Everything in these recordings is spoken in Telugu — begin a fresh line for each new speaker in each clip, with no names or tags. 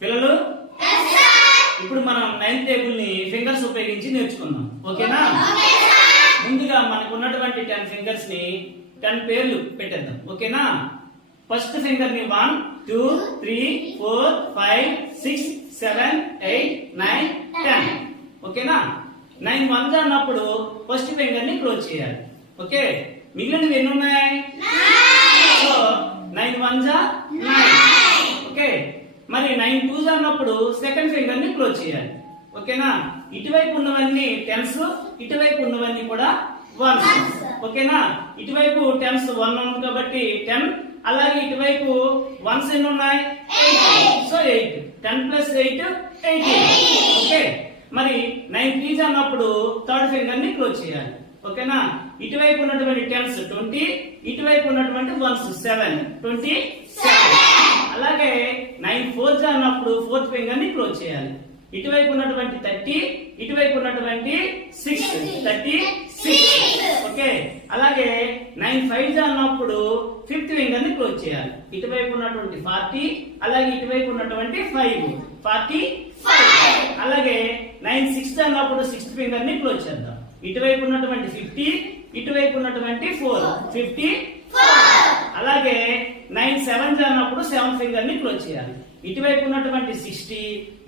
పిల్లలు? ఇప్పుడు మనం నైన్త్ టేబుల్ని ఫింగర్స్ ఉపయోగించి నేర్చుకుందాం. ఓకేనా? ముందుగా మనకు ఉన్నటువంటి టెన్ ఫింగర్స్ని టెన్ పేర్లు పెట్టేద్దాం. ఓకేనా? First ఫింగర్ని one two three four five six seven eight nine ten ఓకేనా? నైన్ వన్ అన్నప్పుడు ఫస్ట్ ఫింగర్ని క్లోజ్ చేయాలి. ఓకే? మిగిలినవి ఎన్ని ఉన్నాయి సో నైన్ వన్ జా నైన్ ఓకే మరి నైన్ టూ అన్నప్పుడు సెకండ్ ఫింగర్ని క్లోజ్ చేయాలి. ఓకేనా? ఇటువైపు ఉన్నవన్నీ టెన్స్ ఇటువైపు ఉన్నవన్నీ కూడా వన్స్ ఓకేనా? ఇటువైపు టెన్స్ వన్ ఉంది కాబట్టి టెన్ అలాగే ఇటువైపు వన్స్ ఎన్ని ఉన్నాయి? So eight ten plus eight eighteen okay? మరి నైన్ త్రీస్ అన్నప్పుడు థర్డ్ ఫింగర్ని క్లోజ్ చేయాలి. ఓకేనా? ఇటువైపు ఉన్నటువంటి టెన్స్ ట్వంటీ ఇటువైపు ఉన్నటువంటి ones seven twenty seven fourth four అన్నప్పుడు ఫోర్త్ ఫింగర్ని క్లోజ్ చేయాలి. ఇటువైపు ఉన్నటువంటి థర్టీ ఇటువైపు ఉన్నటువంటి సిక్స్ థర్టీ సిక్స్. ఓకే? అలాగే నైన్ ఫైవ్ అన్నప్పుడు ఫిఫ్త్ ఫింగర్ని క్లోజ్ చేయాలి. ఇటువైపు ఉన్నటువంటి ఫార్టీ అలాగే ఇటువైపు ఉన్నటువంటి ఫైవ్. ఫార్టీ అలాగే నైన్ సిక్స్ అన్నప్పుడు సిక్స్త్ ఫింగర్ని క్లోజ్ చేద్దాం. ఇటువైపు ఉన్నటువంటి ఫిఫ్టీ ఇటువైపు ఉన్నటువంటి ఫోర్. ఫిఫ్టీ అలాగే నైన్ సెవెన్ అన్నప్పుడు సెవెన్ ఫింగర్ని క్లోజ్ చేయాలి. ఇటువైపు ఉన్నటువంటి సిక్స్టీ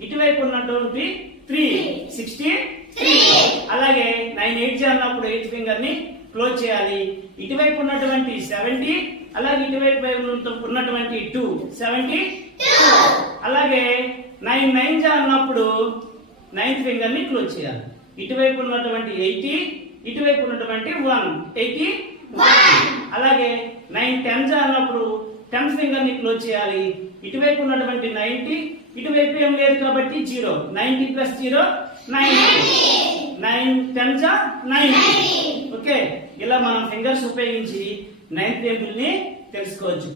ఇటువైపు ఉన్నటువంటి త్రీ సిక్స్టీ త్రీ. అలాగే నైన్ ఎయిట్ అన్నప్పుడు ఎయిత్ ఫింగర్ని క్లోజ్ చేయాలి. ఇటువైపు ఉన్నటువంటి సెవెంటీ అలాగే ఇటువైపు ఉన్నటువంటి టూ సెవెంటీ అలాగే నైన్ నైన్ అన్నప్పుడు నైన్త్ ఫింగర్ని క్లోజ్ చేయాలి. ఇటువైపు ఉన్నటువంటి ఎయిటీ ఇటువైపు ఉన్నటువంటి వన్ ఎయిటీ అలాగే నైన్ టెన్ అన్నప్పుడు టెన్త్ ఫింగర్ని క్లోజ్ చేయాలి. ఇటువైపు ఉన్నటువంటి నైన్టీ ఇటువైపు ఏం లేదు కాబట్టి zero ninety plus zero ninety nine ten జా నైన్టీ ఓకే ఇలా మనం ఫింగర్స్ ఉపయోగించి నైన్త్ టేబుల్ని తెలుసుకోవచ్చు.